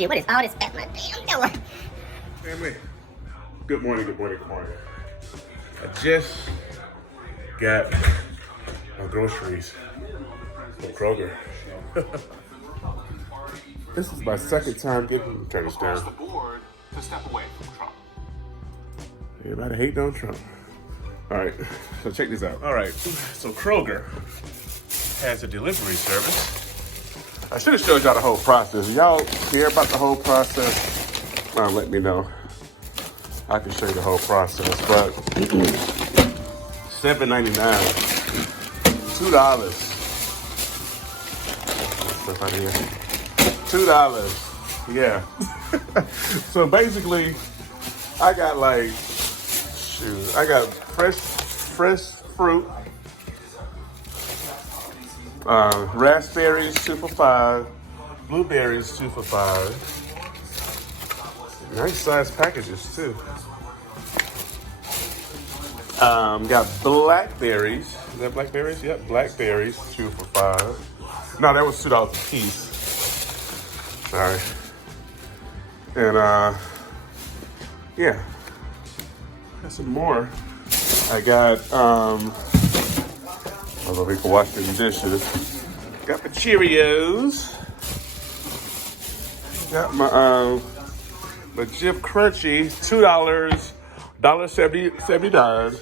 you. What is all this fat? My damn door. Family, good morning, good morning, good morning. I just got my groceries from Kroger. This is my second time getting turn this down. To step away from Trump. Everybody hate Donald Trump. All right, so check this out. All right, so Kroger has a delivery service. I should have showed y'all the whole process. Y'all care about the whole process? Let me know. I can show you the whole process, but $7.99, $2. Stuff out here. $2. Yeah. So basically, I got like, I got fresh fruit, raspberries 2 for $5, blueberries 2 for $5. Nice size packages too. Got blackberries. Is that blackberries? Yep, blackberries 2 for $5. No, that was $2 a piece. Sorry. And yeah, got some more. I got although we can wash the dishes. Got the Cheerios. Got my Jif Crunchy, $2, $1.79.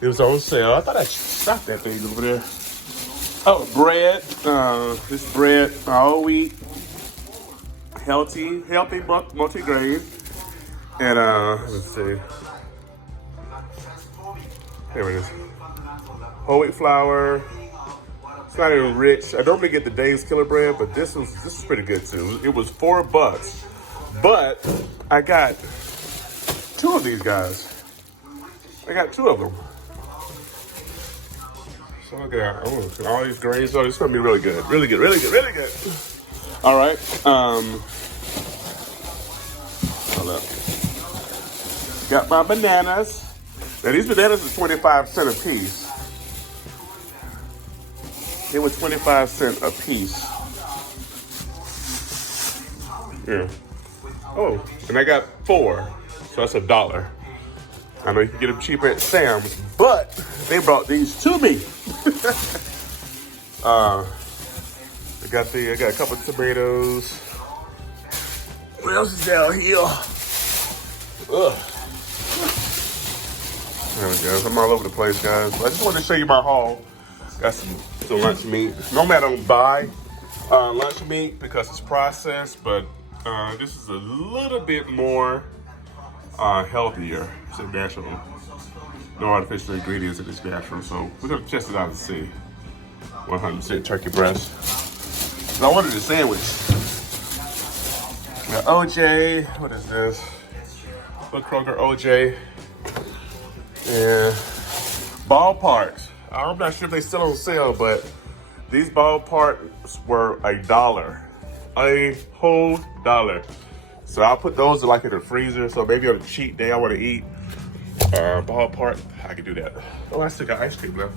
It was on sale. I thought I stopped that thing over there. Oh, bread. This bread, all wheat, healthy multi-grain. And let's see. Here it is. Whole wheat flour. It's not even rich. I normally get the Dave's Killer Bread, but this is pretty good too. It was $4. But I got 2 of these guys. I got 2 of them. So look at that. All these grains. So it's gonna be really good. Really good. Really good. Really good. All right. Hold up. Got my bananas. Now these bananas are 25 cents a piece. They were 25 cents a piece. Yeah. Oh, and I got 4, so that's $1. I know you can get them cheap at Sam's, but they brought these to me. I got a couple of tomatoes. What else is down here? Ugh. There we go. I'm all over the place, guys. I just wanted to show you my haul. Got some lunch meat. Normally I don't buy lunch meat because it's processed, but this is a little bit more healthier. It's natural. No artificial ingredients, and it's natural. So we're gonna test it out and see. 100% turkey breast. So I wanted a sandwich. Got OJ. What is this? Look, Kroger OJ. And ballparks. I'm not sure if they still on sale, but these ballparks were $1. A whole $1. So I'll put those like in the freezer. So maybe on a cheat day I want to eat ballpark, I can do that. Oh, I still got ice cream left.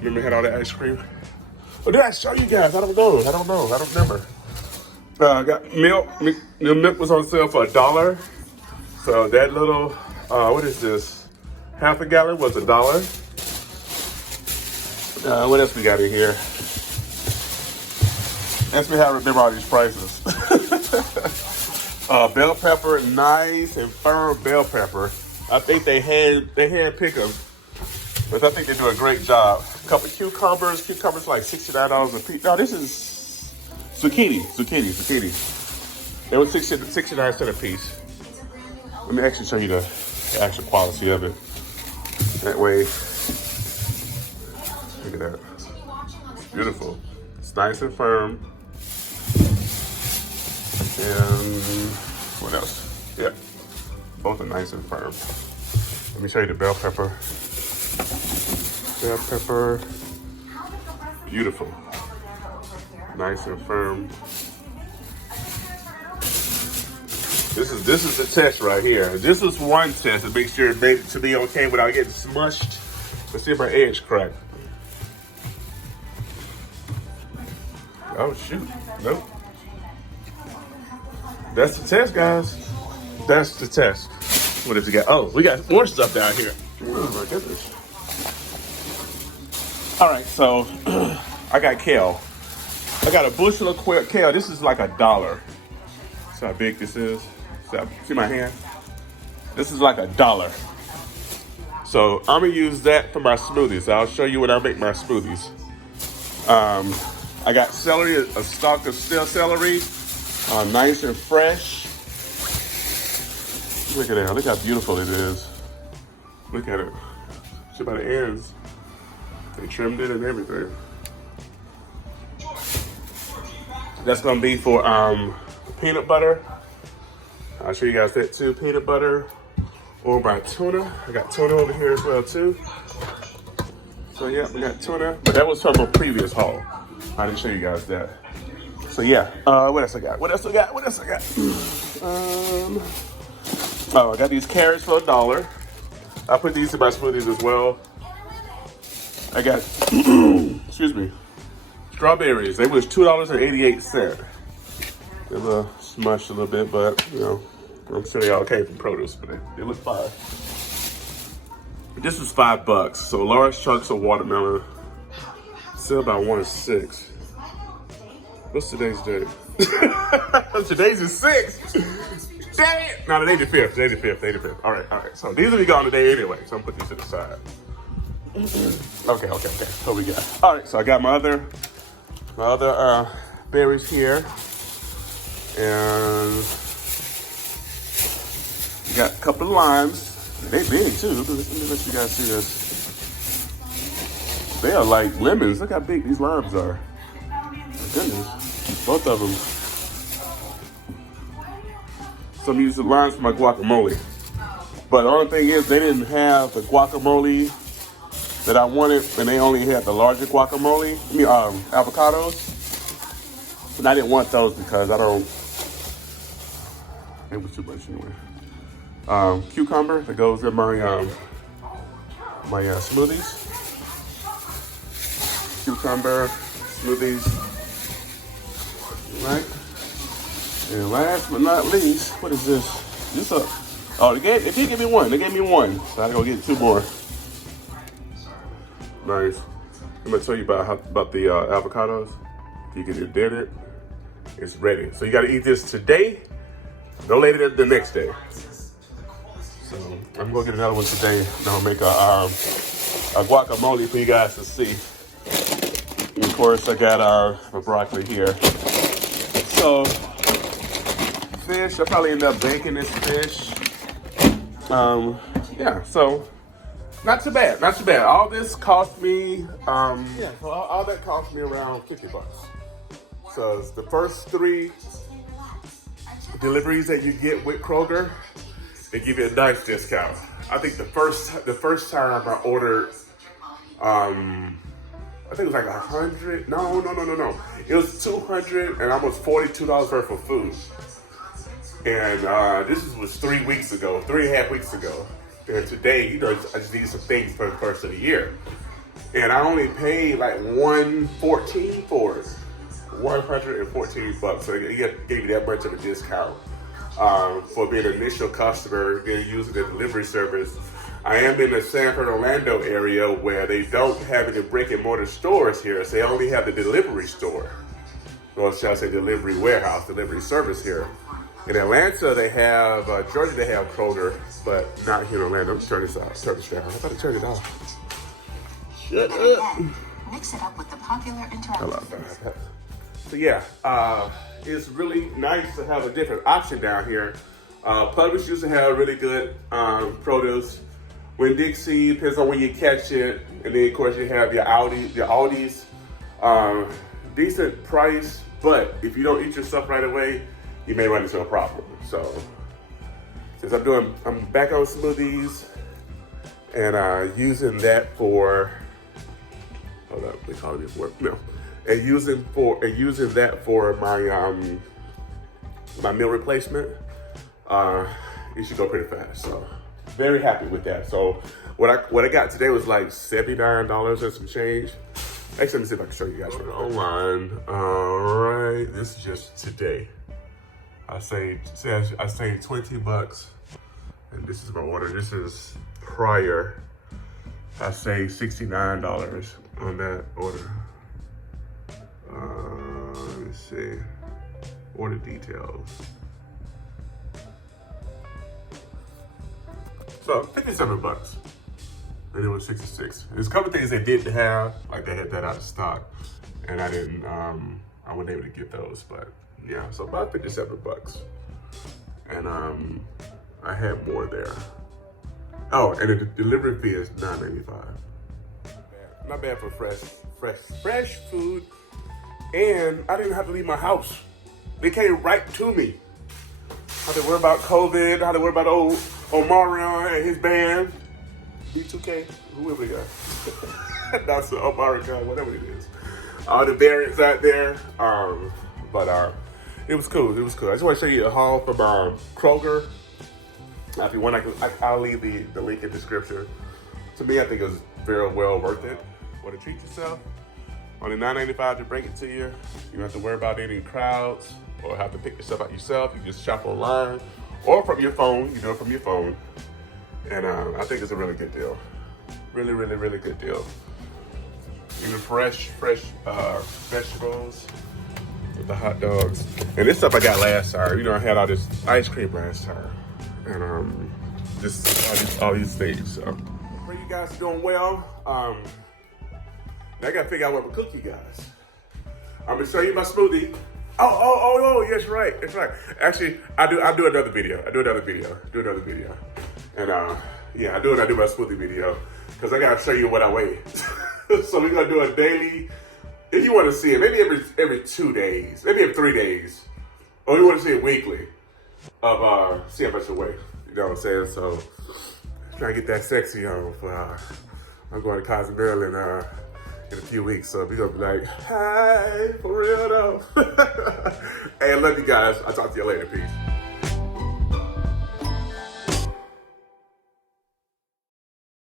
Remember I had all that ice cream? Oh, did I show you guys? I don't know. I don't remember. Got milk. The milk was on sale for $1. So that little, what is this? Half a gallon was $1. What else we got in here? Ask me how I remember all these prices. Bell pepper, nice and firm bell pepper. I think they hand pick them, but I think they do a great job. A couple of cucumbers like $69 a piece. No, this is zucchini. They were 69 cents a piece. Let me actually show you the actual quality of it. That way, look at that. It's beautiful. It's nice and firm. And what else? Yeah, both are nice and firm. Let me show you the bell pepper. Bell pepper, beautiful. Nice and firm. This is the test right here. This is one test to make sure it made it to be okay without getting smushed. Let's see if our edge cracked. Oh shoot, nope. that's the test, guys. That's the test. What else we got? Oh, we got more stuff down here. Oh my goodness. All right, so I got kale. I got a bushel of kale. This is like $1. See how big this is? See my hand? This is like $1. So I'm gonna use that for my smoothies. I'll show you when I make my smoothies. I got celery, a stalk of stale celery, nice and fresh. Look at that, look how beautiful it is. Look at it. See by the ends. They trimmed it and everything. That's gonna be for peanut butter. I'll show you guys that too, peanut butter or my tuna. I got tuna over here as well too. So yeah, we got tuna, but that was from a previous haul. I didn't show you guys that. So yeah, what else I got? Oh, I got these carrots for $1. I put these in my smoothies as well. I got, excuse me, strawberries. They was $2.88. They're a little smushed a little bit, but you know, I'm sure they all came from produce, but they look fine. This is $5. So large chunks of watermelon. Sell about 1 6. What's today's date? Today's is 6. Dang it! No, today's the 5th. Today's the 5th. All right. So these will be gone today anyway. So I'm gonna put these to the side. Okay. What we got? All right. So I got my other berries here, and we got a couple of limes. They big too. Let me let you guys see this. They are like lemons. Look how big these limes are. My goodness. Both of them. So I'm using limes for my guacamole. But the only thing is they didn't have the guacamole that I wanted, and they only had the larger guacamole. Avocados. And I didn't want those because I don't, it was too much anyway. Cucumber that goes in my smoothies. Cucumber smoothies, right? And last but not least, what is this? They did give me one. They gave me one, so I gotta go get 2 more. Nice. I'm gonna tell you about the avocados. You can did it. It's ready. So you gotta eat this today. No later than the next day. So I'm gonna get another one today. And I'll make a guacamole for you guys to see. And of course, I got our broccoli here. So fish. I'll probably end up baking this fish. Yeah. So not too bad. All this cost me. So all that cost me around $50. So the first 3 deliveries that you get with Kroger, they give you a nice discount. I think the first time I ordered, I think it was like 100. No. It was $200 and almost $42 worth of food. And this was 3 weeks ago, 3.5 weeks ago. And today, I just needed some things for the first of the year. And I only paid like $114 for it. $114. So he gave me that much of a discount for being an initial customer and using the delivery service. I am in the Sanford, Orlando area where they don't have any brick and mortar stores here. So they only have the delivery store. Or shall I say delivery warehouse, delivery service here. In Atlanta, they have, Georgia, they have Kroger, but not here in Orlando. Let's turn this down. I'm about to turn it off. Shut up. Mix it up with the popular interactive. So yeah, it's really nice to have a different option down here. Publix used to have really good produce. Winn-Dixie, depends on when you catch it. And then of course you have your Aldi's. Decent price, but if you don't eat your stuff right away, you may run into a problem. So since I'm back on smoothies and using that for, hold up, they call it work. No. And using that for my my meal replacement, it should go pretty fast. So very happy with that. So what I got today was like $79 and some change. Actually, let me see if I can show you guys from online. All right, this is just today. I saved $20, and this is my order. This is prior. I saved $69 on that order. Let me see. Order details. So $57, and it was 66. There's a couple things they didn't have, like they had that out of stock, and I didn't. I wasn't able to get those, but yeah. So about $57, and I had more there. Oh, and the delivery fee is $9.95. Not bad for fresh food, and I didn't have to leave my house. They came right to me. I had to worry about COVID. I had to worry about old Omarion and his band, B2K, whoever they got. That's Omarion, whatever it is. All the variants out there. But it was cool. It was cool. I just want to show you a haul from Kroger. If you want, I'll leave the link in the description. To me, I think it was very well worth it. Want to treat yourself? Only $9.95 to bring it to you. You don't have to worry about any crowds or have to pick yourself out yourself. You just shop online or from your phone. You do it from your phone. And I think it's a really good deal. Really, really, really good deal. Even fresh vegetables with the hot dogs. And this stuff I got last time. You know, I had all this ice cream last time. And just all these things. So pray you guys are doing well. Now I gotta figure out what to cook you guys. I'm gonna show you my smoothie. Oh, yes, right. That's right. Actually, I do another video. And yeah, I do my smoothie video because I gotta show you what I weigh. So we're gonna do a daily. If you want to see it, maybe every 2 days, maybe every 3 days, or you want to see it weekly of see how much I weigh. You know what I'm saying? So trying to get that sexy on for I'm going to Cozumel in a few weeks, so we're gonna be like, hi, for real though. Hey, I love you guys. I'll talk to you later. Peace.